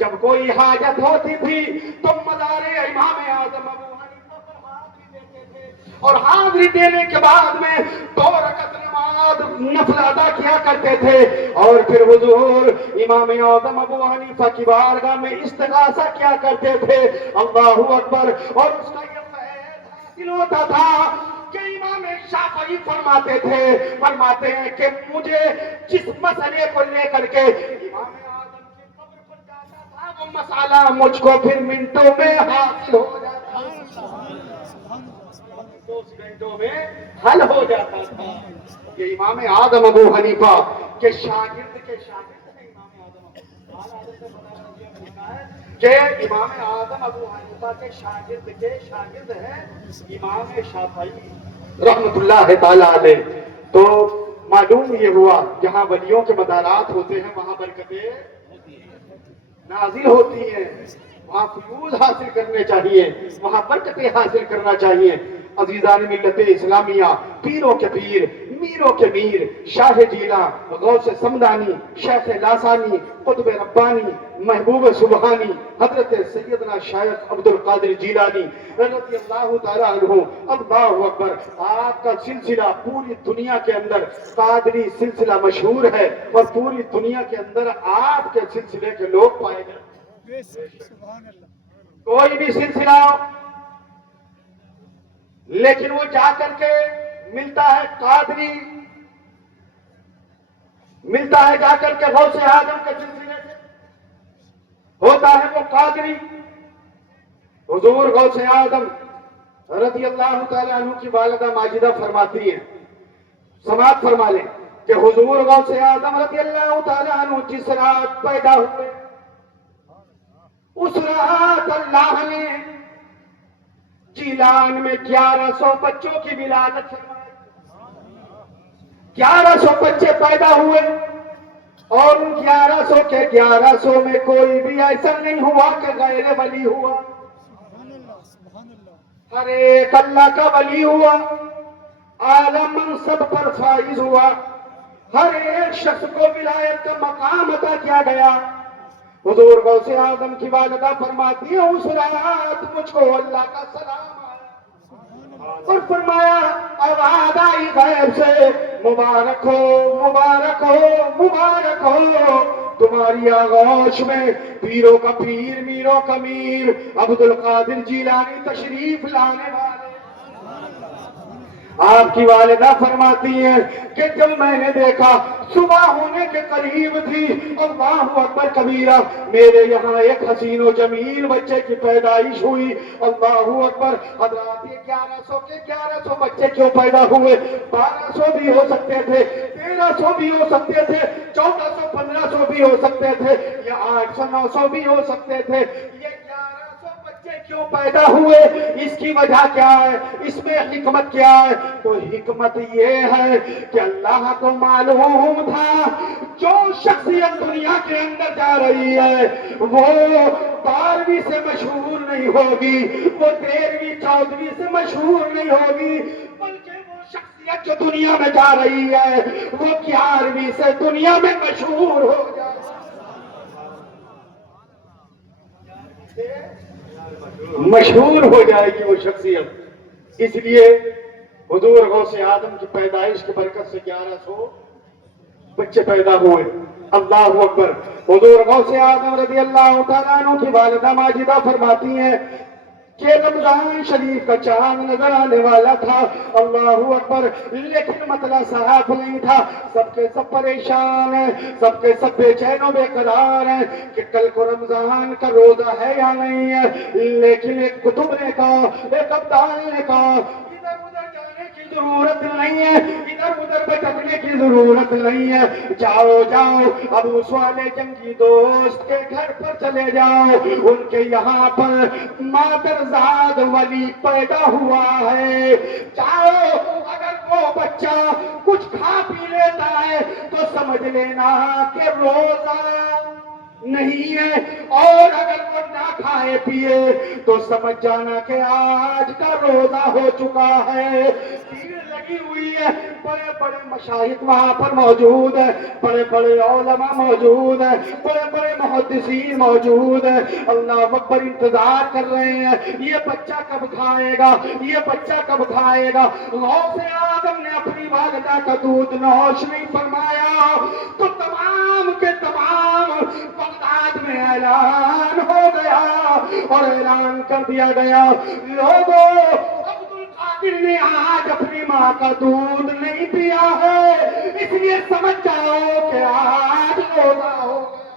جب کوئی حاجت ہوتی تھی تو مزار امام اعظم ابو حنیفہ پر حاضری دیتے تھے، اور حاضری دینے کے بعد میں 2 رکعت نماز نفل ادا کیا کرتے تھے، اور پھر حضور امام اعظم ابو حنیفہ کی بارگاہ میں استغاثہ کیا کرتے تھے، اللہ اکبر، اور اس کا یہ فیض حاصل ہوتا تھا کہ امام شافعی فرماتے ہیں کہ مجھے جس مسئلے کو لے کر کے امام اعظم کی قبر پر جاتا تھا وہ مسئلہ مجھ کو پھر منٹوں میں حاصل ہو جاتا تھا، 2 منٹوں میں حل ہو جاتا تھا۔ یہ امام اعظم ابو حنیفہ کے شاگرد ہیں امام اعظم کہ امام اعظم ابو حنیفہ کے شاگرد ہیں امام شافعی رحمت اللہ تعالی علیہ۔ تو معلوم یہ ہوا جہاں ولیوں کے مدارات ہوتے ہیں وہاں برکتیں نازل ہوتی ہیں، وہاں فیوز حاصل کرنے چاہیے، وہاں برکتیں حاصل کرنا چاہیے۔ عزیزان ملت اسلامیہ، پیروں کے پیر، میروں کے میر، شاہ جیلہ، غوث سمدانی، شیخ لاسانی، قطب ربانی، محبوب سبحانی، حضرت سیدنا شیخ عبد القادر جیلانی رضی اللہ تعالیٰ عنہ، اللہ اکبر۔ آپ کا سلسلہ پوری دنیا کے اندر قادری سلسلہ مشہور ہے، اور پوری دنیا کے اندر آپ کے سلسلے کے لوگ پائے گئے۔ کوئی بھی سلسلہ لیکن وہ جا کر کے ملتا ہے قادری، ملتا ہے جا کر کے غوث اعظم کے سلسلے سے، ہوتا ہے وہ قادری۔ حضور غوث اعظم رضی اللہ تعالیٰ عنہ کی والدہ ماجدہ فرماتی ہیں، سماعت فرما لیں کہ حضور غوث اعظم رضی اللہ تعالیٰ عنہ جس رات پیدا ہوئے اس رات اللہ نے جیلان میں 1100 بچوں کی ولادت فرمائی، 1100 بچے پیدا ہوئے، اور ان 1100 کے 1100 میں کوئی بھی ایسا نہیں ہوا کہ غیر ولی ہوا، ہر ایک اللہ کا ولی ہوا، اعلیٰ منصب پر فائز ہوا، ہر ایک شخص کو ولایت کا مقام عطا کیا گیا۔ حضور غوث اعظم کی والدہ فرماتی ہے اس رات مجھ کو اللہ کا سلام آیا اور فرمایا آواز آئی غیب سے، مبارک ہو مبارک ہو مبارک ہو، تمہاری آغوش میں پیروں کا پیر میروں کا میر عبد القادر جیلانی تشریف لانے والے۔ آپ کی والدہ فرماتی ہیں کہ جب میں نے دیکھا صبح ہونے کے قریب تھی، اللہ اکبر کبیرہ، میرے یہاں ایک حسین و جمیل بچے کی پیدائش ہوئی، اللہ اکبر۔ حضرات یہ 1100 کے 1100 بچے کیوں پیدا ہوئے؟ 1200 بھی ہو سکتے تھے، 1300 بھی ہو سکتے تھے، 1400 1500 بھی ہو سکتے تھے، یا 800 900 بھی ہو سکتے تھے، یہ 1100 بچے کیوں پیدا ہوئے؟ اس کی وجہ کیا ہے؟ اس میں حکمت کیا ہے؟ تو حکمت یہ ہے کہ اللہ کو معلوم تھا جو شخصیت دنیا کے اندر جا رہی ہے وہ 12ویں سے مشہور نہیں ہوگی، وہ 13ویں 14ویں سے مشہور نہیں ہوگی، بلکہ وہ شخصیت جو دنیا میں جا رہی ہے وہ 11ویں سے دنیا میں مشہور ہو جائے، مشہور ہو جائے گی وہ شخصیت۔ اس لیے حضور غوث اعظم کی پیدائش کی برکت سے 1100 بچے پیدا ہوئے، اللہ اکبر۔ حضور غوث اعظم رضی اللہ تعالیٰ عنہ کی والدہ ماجدہ فرماتی ہیں کہ رمضان شریف کا چاند نظر آنے والا تھا، اللہ اکبر، لیکن مطلع صاف نہیں تھا، سب کے سب پریشان ہیں، سب کے سب بے چین و بے قرار ہیں کہ کل کو رمضان کا روزہ ہے یا نہیں ہے۔ لیکن ایک کتب نے کہا، ایک ابدال نے کہا ادھر ادھر جانے کی ضرورت نہیں ہے، ادھر ادھر بھٹکنے کی ضرورت نہیں ہے، جاؤ جاؤ ابو صالح جنگی دوست کے گھر پر چلے جاؤ، ان کے یہاں پر مادرزاد ولی پیدا ہوا ہے، جاؤ اگر وہ بچہ کچھ کھا پی لیتا ہے تو سمجھ لینا کہ روزہ نہیں ہے، اور اگر وہ نہ کھائے پیے تو سمجھ جانا کہ آج کا روزہ ہو چکا ہے۔ لگی ہوئی ہے، بڑے بڑے مشاہد وہاں پر موجود ہیں، بڑے بڑے علماء موجود ہیں، بڑے بڑے محدثین موجود ہیں، اللہ اکبر انتظار کر رہے ہیں یہ بچہ کب کھائے گا، یہ بچہ کب کھائے گا۔ غوث اعظم نے اپنی والدہ کا دودھ نوش نہیں فرمایا تو تمام کے تمام بغداد میں اعلان ہو گیا اور اعلان کر دیا گیا، لوگوں عبد القادر نے آج اپنی ماں کا دودھ نہیں پیا ہے، اس لیے سمجھ جاؤ کہ آج روزہ ہو گیا۔